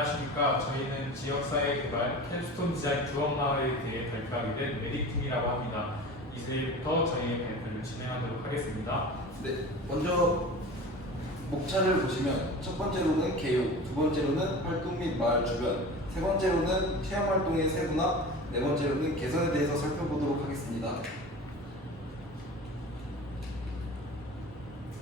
안녕하십니까. 저희는 지역사회 개발 캡스톤 디자인 주원마을에 대해 발표하게 된 메디팀이라고 합니다. 이제부터 저희의 발표를 진행하도록 하겠습니다. 네, 먼저 목차를 보시면 첫 번째로는 개요, 두 번째로는 활동 및 마을 주변, 세 번째로는 체험 활동의 세부나 네 번째로는 개선에 대해서 살펴보도록 하겠습니다.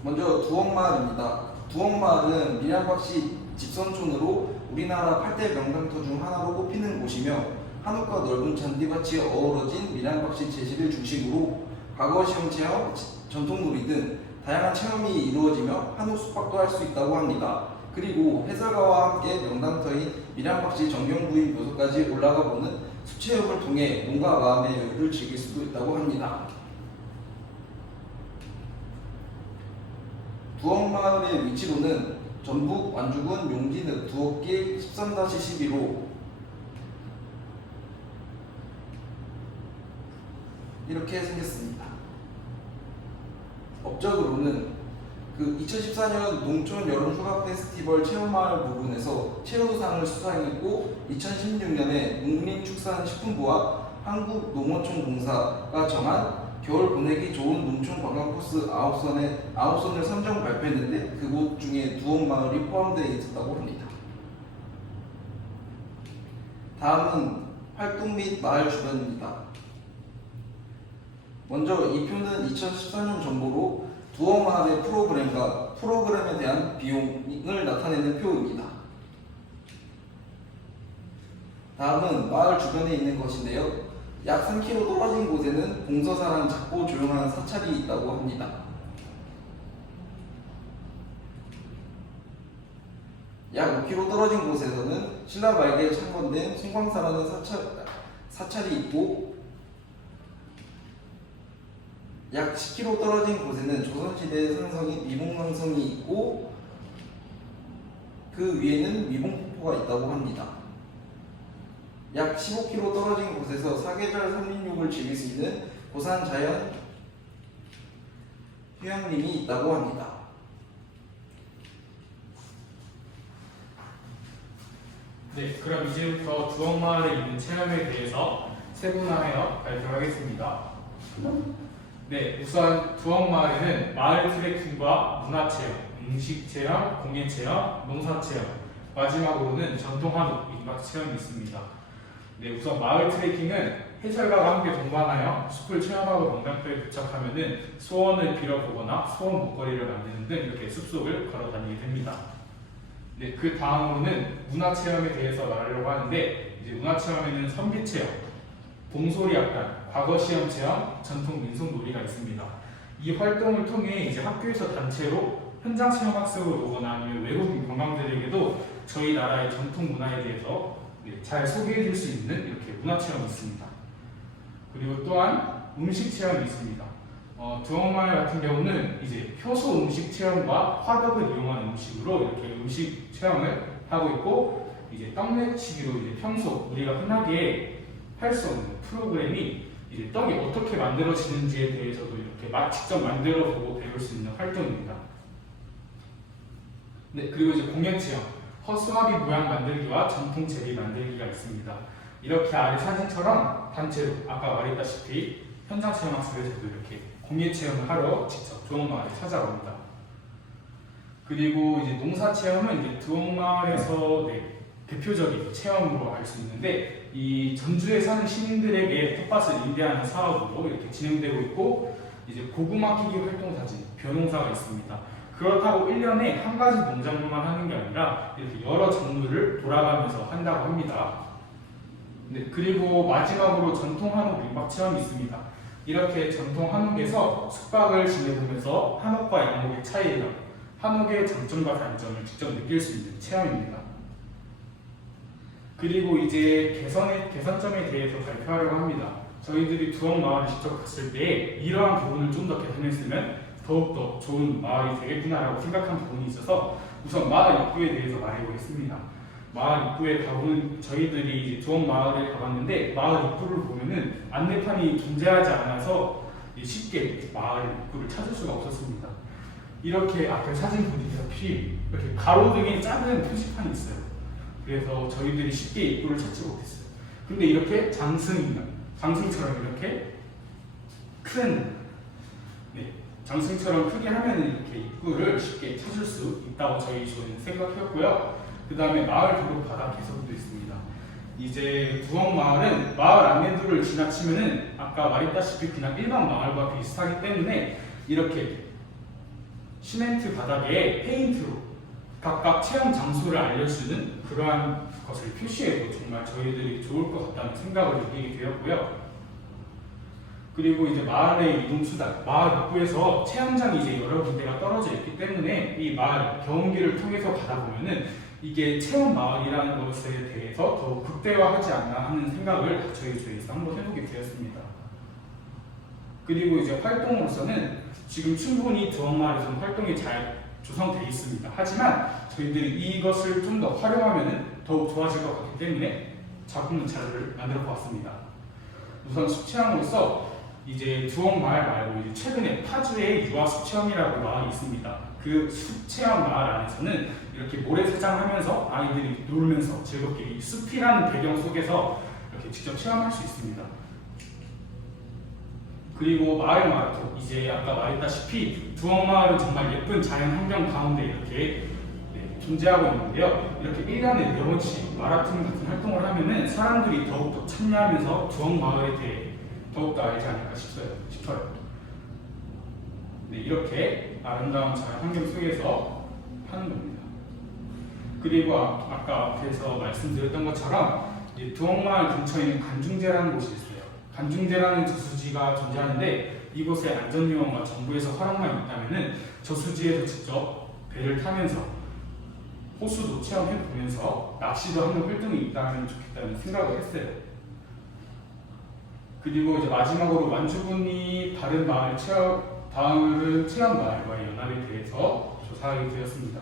먼저 두억마을입니다. 두억마을은 밀양박시 집선촌으로 우리나라 8대 명당터 중 하나로 꼽히는 곳이며 한옥과 넓은 잔디밭이 어우러진 밀양박시 제시를 중심으로 과거 시험 체험, 전통놀이 등 다양한 체험이 이루어지며 한옥 숙박도 할 수 있다고 합니다. 그리고 해설가와 함께 명당터인 밀양박시 정경부인 묘소까지 올라가 보는 수체험을 통해 몸과 마음의 여유를 즐길 수도 있다고 합니다. 두억마을의 위치로는 전북 완주군 용진읍 두억길 13-12로 이렇게 생겼습니다. 업적으로는 그 2014년 농촌 여름 휴가 페스티벌 체험마을 부분에서 최우수상을 수상했고 2016년에 농림축산식품부와 한국농어촌공사가 정한 겨울 보내기 좋은 농촌 관광 코스 9선에 9선을 선정 발표했는데 그곳 중에 두억마을이 포함되어 있었다고 합니다. 다음은 활동 및 마을 주변입니다. 먼저 이 표는 2014년 정보로 두어 마을의 프로그램과 프로그램에 대한 비용을 나타내는 표입니다. 다음은 마을 주변에 있는 것인데요. 약 3km 떨어진 곳에는 봉서사랑 작고 조용한 사찰이 있다고 합니다. 약 5km 떨어진 곳에서는 신라 말기에 창건된 송광사라는 사찰, 사찰이 있고 약 10km 떨어진 곳에는 조선시대 상성인 미봉강성이 있고 그 위에는 미봉폭포가 있다고 합니다. 약 15km 떨어진 곳에서 사계절 산림욕을 즐길 수 있는 고산 자연 휴양림이 있다고 합니다. 네, 그럼 이제부터 주원마을에 있는 체험에 대해서 세분화하여 발표하겠습니다. 네, 우선 두억마을에는 마을 트레킹과 문화체험, 음식체험, 공예체험, 농사체험, 마지막으로는 전통 한옥 민박 체험이 있습니다. 네, 우선 마을 트레킹은 해설가와 함께 동반하여 숲을 체험하고 명당터에 도착하면은 소원을 빌어보거나 소원 목걸이를 만드는 등 이렇게 숲속을 걸어 다니게 됩니다. 네, 그 다음으로는 문화 체험에 대해서 말하려고 하는데 이제 문화 체험에는 선비 체험, 봉소리 약간, 과거 시험 체험, 전통 민속 놀이가 있습니다. 이 활동을 통해 이제 학교에서 단체로 현장 체험 학습을 오거나 아니면 외국인 관광들에게도 저희 나라의 전통 문화에 대해서 네, 잘 소개해 줄 수 있는 이렇게 문화 체험이 있습니다. 그리고 또한 음식 체험이 있습니다. 어, 두억마을 같은 경우는 이제 효소 음식 체험과 화덕을 이용한 음식으로 이렇게 음식 체험을 하고 있고 이제 떡매치기로 이제 평소 우리가 흔하게 할 수 없는 프로그램이 이제 떡이 어떻게 만들어지는지에 대해서도 이렇게 막 직접 만들어 보고 배울 수 있는 활동입니다. 네, 그리고 이제 공연 체험, 허수아비 모양 만들기와 전통 제비 만들기가 있습니다. 이렇게 아래 사진처럼 단체로 아까 말했다시피 현장 체험 학습에서도 이렇게 공예 체험을 하러 직접 두옥마을에 찾아옵니다. 그리고 이제 농사 체험은 이제 두옥마을에서 네, 대표적인 체험으로 알 수 있는데 이 전주에 사는 시민들에게 텃밭을 임대하는 사업으로 이렇게 진행되고 있고 이제 고구마 키기 활동 사진 벼농사가 있습니다. 그렇다고 1년에 한 가지 농작물만 하는 게 아니라 이렇게 여러 작물을 돌아가면서 한다고 합니다. 네, 그리고 마지막으로 전통 한옥 민박 체험이 있습니다. 이렇게 전통 한옥에서 숙박을 지내보면서 한옥과 양옥의 차이랑 한옥의 장점과 단점을 직접 느낄 수 있는 체험입니다. 그리고 이제 개선의 개선점에 대해서 발표하려고 합니다. 저희들이 두억 마을을 직접 갔을 때 이러한 부분을 좀 더 개선했으면 더욱더 좋은 마을이 되겠구나라고 생각한 부분이 있어서 우선 마을 입구에 대해서 말해보겠습니다. 마을 입구에 가보는 저희들이 이제 두억 마을에 가봤는데 마을 입구를 보면은 안내판이 존재하지 않아서 쉽게 마을 입구를 찾을 수가 없었습니다. 이렇게 앞에 사진 보시다시피 이렇게 가로등에 작은 표지판이 있어요. 그래서 저희들이 쉽게 입구를 찾지 못했어요. 근데 이렇게 장승이나 장승처럼 이렇게 큰 네, 장승처럼 크게 하면 이렇게 입구를 쉽게 찾을 수 있다고 저희 저희는 생각했고요. 그 다음에 마을 도로 바닥 개선도 있습니다. 이제 두억 마을은 마을 안내도를 지나치면은 아까 말했다시피 그냥 일반 마을과 비슷하기 때문에 이렇게 시멘트 바닥에 페인트로 각각 체험 장소를 알려주는 그러한 것을 표시해도 정말 저희들이 좋을 것 같다는 생각을 느끼게 되었고요. 그리고 이제 마을의 이동 수단, 마을 입구에서 체험장이 이제 여러 군데가 떨어져 있기 때문에 이 마을 경운기를 통해서 가다 보면은 이게 체험 마을이라는 것에 대해서 더욱 극대화하지 않나 하는 생각을 저희 조에서 한번 해보게 되었습니다. 그리고 이제 활동으로서는 지금 충분히 두억마을에서는 활동이 잘 조성되어 있습니다. 하지만 저희들이 이것을 좀 더 활용하면 더욱 좋아질 것 같기 때문에 작품 자료를 만들어 보았습니다. 우선 숲체험으로서 이제 두억마을 말고 이제 최근에 파주에 유아숲체험이라고 마을이 있습니다. 그 숲체험 마을 안에서는 이렇게 모래사장 하면서 아이들이 놀면서 즐겁게 이 숲이라는 배경 속에서 이렇게 직접 체험할 수 있습니다. 그리고 마을 마라톤 이제 아까 말했다시피 두억마을은 정말 예쁜 자연 환경 가운데 이렇게 네, 존재하고 있는데요. 이렇게 1년에 네 번씩 마라톤 같은 활동을 하면은 사람들이 더욱더 참여하면서 두억마을에 대해 더욱더 알지 않을까 싶어요. 싶어요. 네, 이렇게 아름다운 자연 환경 속에서 하는 겁니다. 그리고 아, 아까 앞에서 말씀드렸던 것처럼 이제 두억마을 근처에 있는 간중제라는 곳이 있어요. 간중제라는 저수지가 존재하는데 이곳에 안전요원과 정부에서 허락만 있다면은 저수지에서 직접 배를 타면서 호수도 체험해 보면서 낚시도 하는 활동이 있다면 좋겠다는 생각을 했어요. 그리고 이제 마지막으로 완주군이 다른 마을 체험 다른 체험 마을과의 연합에 대해서 조사하게 되었습니다.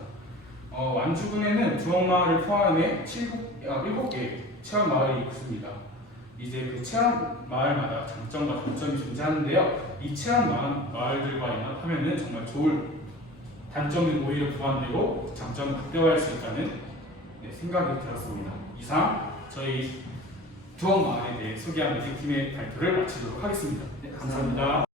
어, 완주군에는 두억마을을 포함해 7, 아, 7개 체험 마을이 있습니다. 이제 그 체험 마을마다 장점과 단점이 존재하는데요. 이 체험 마- 마을들과 연합하면은 정말 좋을 단점은 오히려 보완되고 장점은 극대화할 수 있다는 네, 생각이 들었습니다. 이상 저희 두억 마을에 대해 소개한 미팅팀의 발표를 마치도록 하겠습니다. 네, 감사합니다.